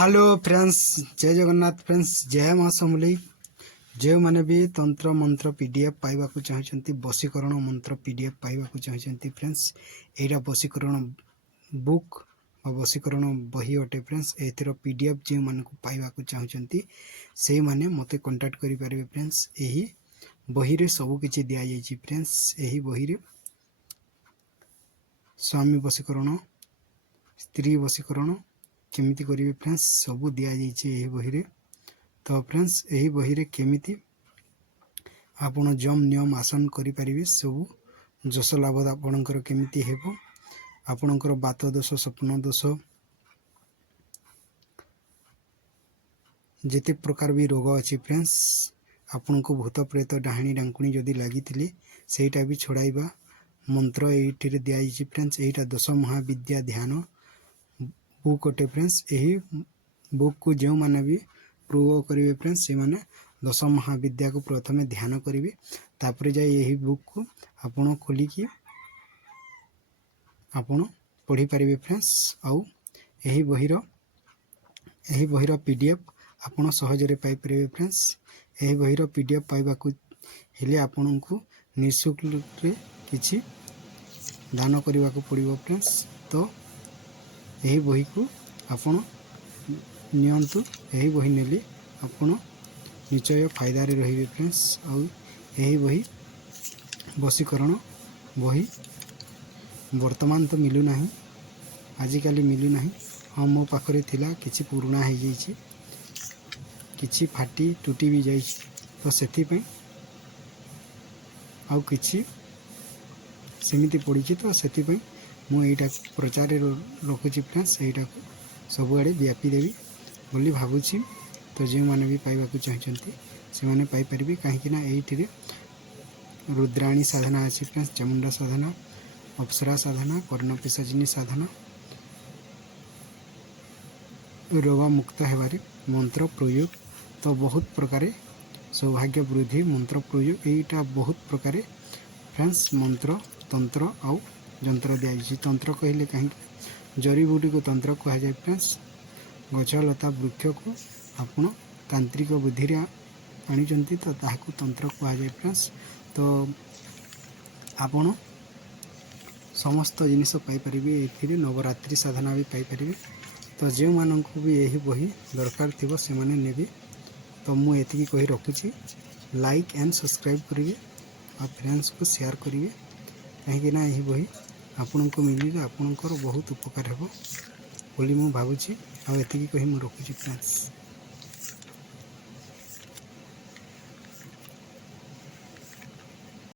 Hello friends, जय Jagannath friends, जय माँ समलेई। जो मैंने भी तंत्र मंत्र पीडीएफ पाइबा चाहते वशीकरण मंत्र पीडीएफ पाइबा चाहते फ्रेंड्स, यहाँ वशीकरण बुक वशीकरण बही अटे फ्रेंड्स। एथर पीडीएफ जो मान पाइबा चाहते से मैंने मत कांटेक्ट करें फ्रेंड्स। यही बही रे सब किछि दिया जाइए फ्रेंड्स। यही बही रे स्वामी वशीकरण, स्त्री वशीकरण केमिति करेंगे फ्रेंड्स सब दि जाइए बही रे। तो फ्रेंड्स यही बही रे केमिति आपण जम नियम आसन करें सब जस लाभ आपणकर केमिति हेबो। आपणकर बात दोष, स्वप्न दोष, जिते प्रकार भी रोग अच्छी फ्रेंड्स, आपण को भूत प्रेत डाहाणी डांकुणी जदि लगी सेटा भी छड़ाइबा मंत्र ये दि जाइए फ्रेंड्स। यहीटा 10 महाविद्या ध्यान बुक अटे फ्रेंड्स। यही बुक को जो मैंने भी प्रूव करेंगे फ्रेंड्स से मैंने 10 महाविद्या को प्रथम ध्यान करेंगे, तापर जाए यही बुक को आपण खोलिकी आपण पढ़ी पारे फ्रेंड्स। आउ यही बहीर पीडीएफ आपण सहजरे पाई पारे फ्रेंड्स। यही बहीर पीडीएफ पाइबा हेले आपण को निःशुल्क किछि दान करने को पड़ो फ्रेंड्स। तो यही बही को आपण नियंतु, यही बही नेले आपण निश्चय फायदा रे रहिबे फ्रेंड्स। और यही बही वशीकरण बही वर्तमान तो मिलू ना, आजिकल मिलू ना। हाँ मो पाखरे थिला किछि पुराना हो जाइए, किछि फाटी टूटी भी जाइए, तो सेथिपई आउ किछि सेमिति पड़ी, तो सेथिपई मुझा प्रचार रखुची फ्रेंड्स। यहाँ सबुआड़े व्यापी देवी बोली भावुची। तो जो मैंने भी पाइबा चाहते से मैंने पाइपर कहीं ये रुद्राणी साधना अच्छी फ्रेंड्स, चामुंडा साधना, अप्सरा साधना, कर्णपिशाचिनी साधना, रोग मुक्त होबारे मंत्र प्रयोग। तो बहुत प्रकार सौभाग्य वृद्धि मंत्र प्रयोग, यहीटा बहुत प्रकार फ्रेंड्स मंत्र तंत्र आउ जंत्र दि जाइए। तंत्र कहले कहीं जड़ी बूटी को तंत्र कह जाए फ्रेंड्स। गछ लता वृक्ष को आपण तांत्रिक बुद्धि आनी तो ताकू तंत्र कह जाए फ्रेंड्स। तो आपण समस्त जिनिस पाइपर, ये नवरात्रि साधना भी पाइपर। तो जो मानक भी यही बही दरकार थी से मैंने नेबे। तो मुझे कही रखुची, लाइक एंड सब्सक्राइब करेंगे और फ्रेंड्स को शेयर करेंगे, कहीं यही बही आपण को मिले आपणकर बहुत उपकार हो बोली मु भावुची। आ एतिकी कही मु रखुची फ्रेंड्स।